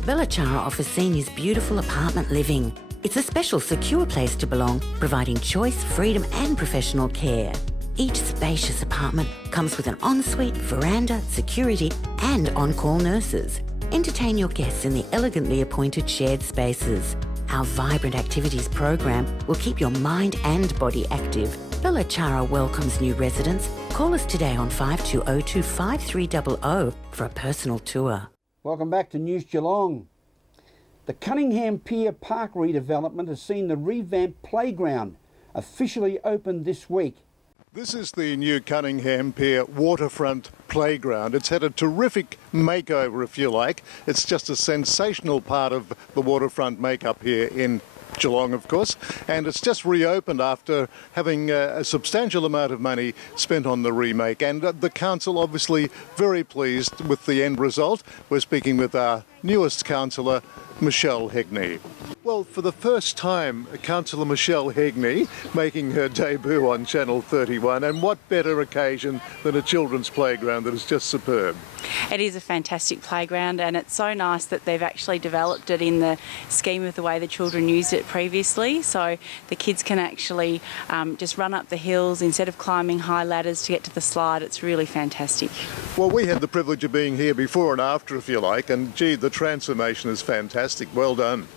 Beljar offers seniors beautiful apartment living. It's a special, secure place to belong, providing choice, freedom and professional care. Each spacious apartment comes with an ensuite, veranda, security and on-call nurses. Entertain your guests in the elegantly appointed shared spaces. Our vibrant activities program will keep your mind and body active. Beljar welcomes new residents. Call us today on 5202 5300 for a personal tour. Welcome back to News Geelong. The Cunningham Pier park redevelopment has seen the revamped playground officially opened this week. This is the new Cunningham Pier waterfront playground. It's had a terrific makeover, if you like. It's just a sensational part of the waterfront makeup here in Geelong, of course, and it's just reopened after having a substantial amount of money spent on the remake, and the council obviously very pleased with the end result. We're speaking with our newest councillor, Michelle Hegney. Well, for the first time, Councillor Michelle Hegney making her debut on Channel 31, and what better occasion than a children's playground that is just superb. It is a fantastic playground, and it's so nice that they've actually developed it in the scheme of the way the children used it previously, so the kids can actually just run up the hills instead of climbing high ladders to get to the slide. It's really fantastic. Well, we had the privilege of being here before and after, if you like, and gee, the transformation is fantastic. Well done.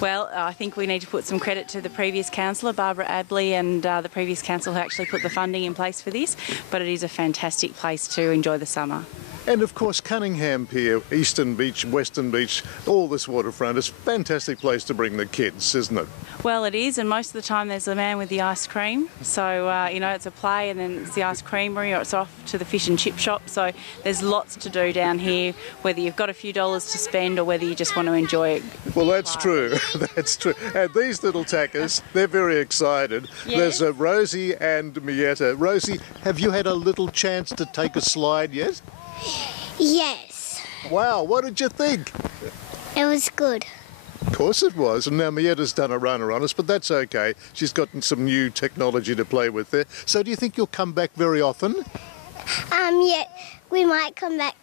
Well, I think we need to put some credit to the previous councillor, Barbara Abley, and the previous council who actually put the funding in place for this, but it is a fantastic place to enjoy the summer. And of course Cunningham Pier, Eastern Beach, Western Beach, all this waterfront is a fantastic place to bring the kids, isn't it? Well, it is, and most of the time there's the man with the ice cream. So, you know, it's a play and then it's the ice creamery, or it's off to the fish and chip shop. So there's lots to do down here, whether you've got a few dollars to spend or whether you just want to enjoy it. Well, that's true. That's true. And these little tackers, they're very excited. Yes. There's Rosie and Mietta. Rosie, have you had a little chance to take a slide yet? Yes. Wow, what did you think? It was good. Of course it was. And now Mietta's done a runner on us, but that's okay. She's gotten some new technology to play with there. So do you think you'll come back very often? Yeah, we might come back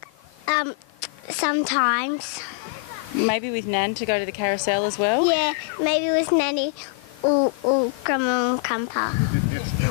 sometimes. Maybe with Nan to go to the carousel as well? Yeah, maybe with Nanny or Grandma and Grandpa.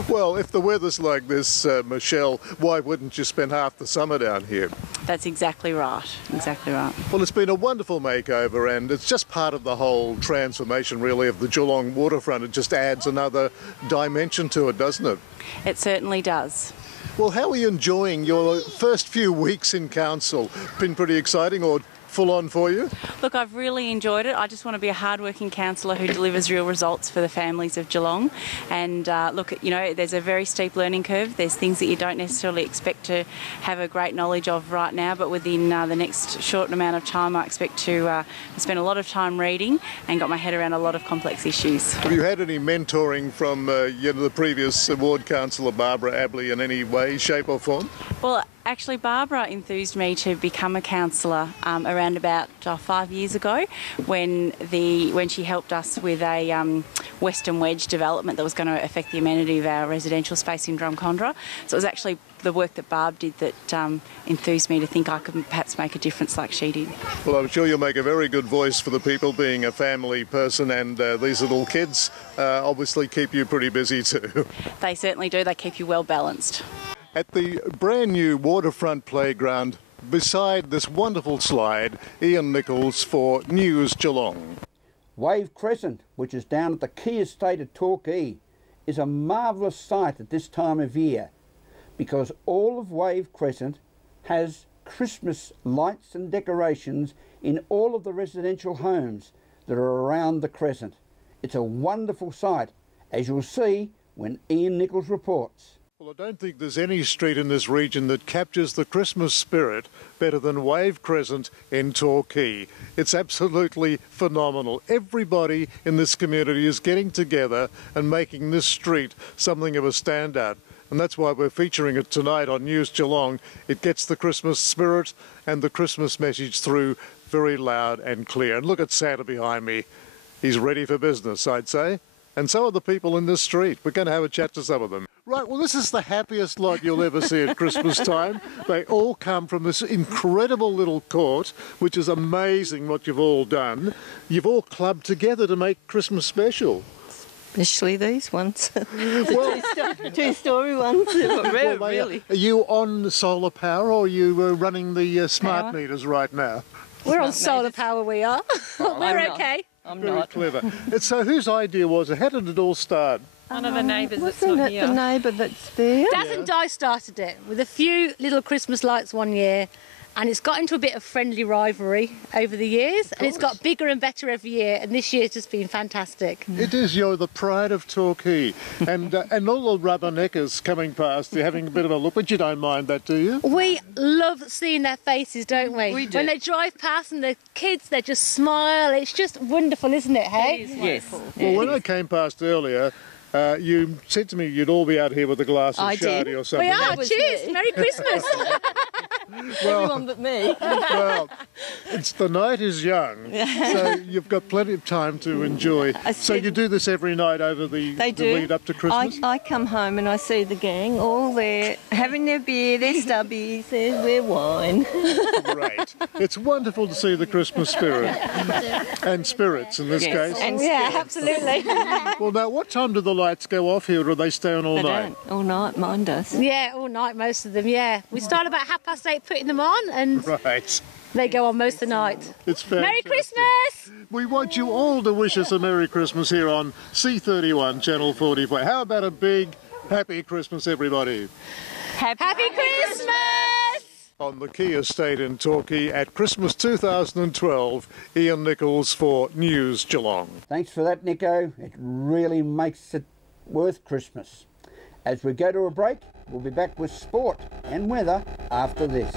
Well, if the weather's like this, Michelle, why wouldn't you spend half the summer down here? That's exactly right. Exactly right. Well, it's been a wonderful makeover, and it's just part of the whole transformation, really, of the Geelong waterfront. It just adds another dimension to it, doesn't it? It certainly does. Well, how are you enjoying your first few weeks in council? Been pretty exciting or full on for you? Look, I've really enjoyed it. I just want to be a hard-working councillor who delivers real results for the families of Geelong. And look, you know, there's a very steep learning curve. There's things that you don't necessarily expect to have a great knowledge of right now, but within the next short amount of time, I expect to spend a lot of time reading and got my head around a lot of complex issues. Have you had any mentoring from the previous ward councillor, Barbara Abley, in any way, shape or form? Well, actually, Barbara enthused me to become a councillor around about 5 years ago when she helped us with a Western Wedge development that was going to affect the amenity of our residential space in Drumcondra. So it was actually the work that Barb did that enthused me to think I could perhaps make a difference like she did. Well, I'm sure you'll make a very good voice for the people, being a family person, and these little kids obviously keep you pretty busy too. They certainly do. They keep you well balanced. At the brand new waterfront playground, beside this wonderful slide, Ian Nichols for News Geelong. Wave Crescent, which is down at the Key Estate at Torquay, is a marvellous sight at this time of year because all of Wave Crescent has Christmas lights and decorations in all of the residential homes that are around the Crescent. It's a wonderful sight, as you'll see when Ian Nichols reports. Well, I don't think there's any street in this region that captures the Christmas spirit better than Wave Crescent in Torquay. It's absolutely phenomenal. Everybody in this community is getting together and making this street something of a standout. And that's why we're featuring it tonight on News Geelong. It gets the Christmas spirit and the Christmas message through very loud and clear. And look at Santa behind me. He's ready for business, I'd say. And so are the people in this street. We're going to have a chat to some of them. Right, well, this is the happiest lot you'll ever see at Christmas time. They all come from this incredible little court, which is amazing what you've all done. You've all clubbed together to make Christmas special. Especially these ones. Well, Two-story ones. Really. Are you on solar power or are you running the smart meters right now? We're on solar power, we are. We're okay. I'm Very not. clever. So whose idea was it? How did it all start? One of the neighbours that's Wasn't not it here. the neighbour that's there? Daz and Di started it with a few little Christmas lights one year, and it's got into a bit of friendly rivalry over the years, and it's got bigger and better every year, and this year's just been fantastic. It is, you're the pride of Torquay. And all the rubberneckers coming past, you're having a bit of a look, but you don't mind that, do you? We love seeing their faces, don't we? We do. When they drive past and the kids, they just smile. It's just wonderful, isn't it, hey? Yes. Well, when I came past earlier, you said to me you'd all be out here with a glass of I did. shardy or something. We are. That was Cheers. me. Merry Christmas. Everyone but me. Well, the night is young, so you've got plenty of time to enjoy. So you do this every night over the lead up to Christmas? I come home and I see the gang all there having their beer, their stubbies, their wine. Great. It's wonderful to see the Christmas spirit. And spirits in this case. And Yeah, absolutely. Well, now, what time do the lights go off here, or do they stay on all They night? don't. All night, mine does. Yeah, all night, most of them, yeah. We start about 8:30 putting them on, and Right. they go on most of the night. It's fantastic. Merry Christmas! We want you all to wish us a Merry Christmas here on C31 Channel 44. How about a big Happy Christmas, everybody? Happy Christmas! On the Key Estate in Torquay at Christmas 2012, Ian Nichols for News Geelong. Thanks for that, Nico. It really makes it worth Christmas. As we go to a break, we'll be back with sport and weather after this.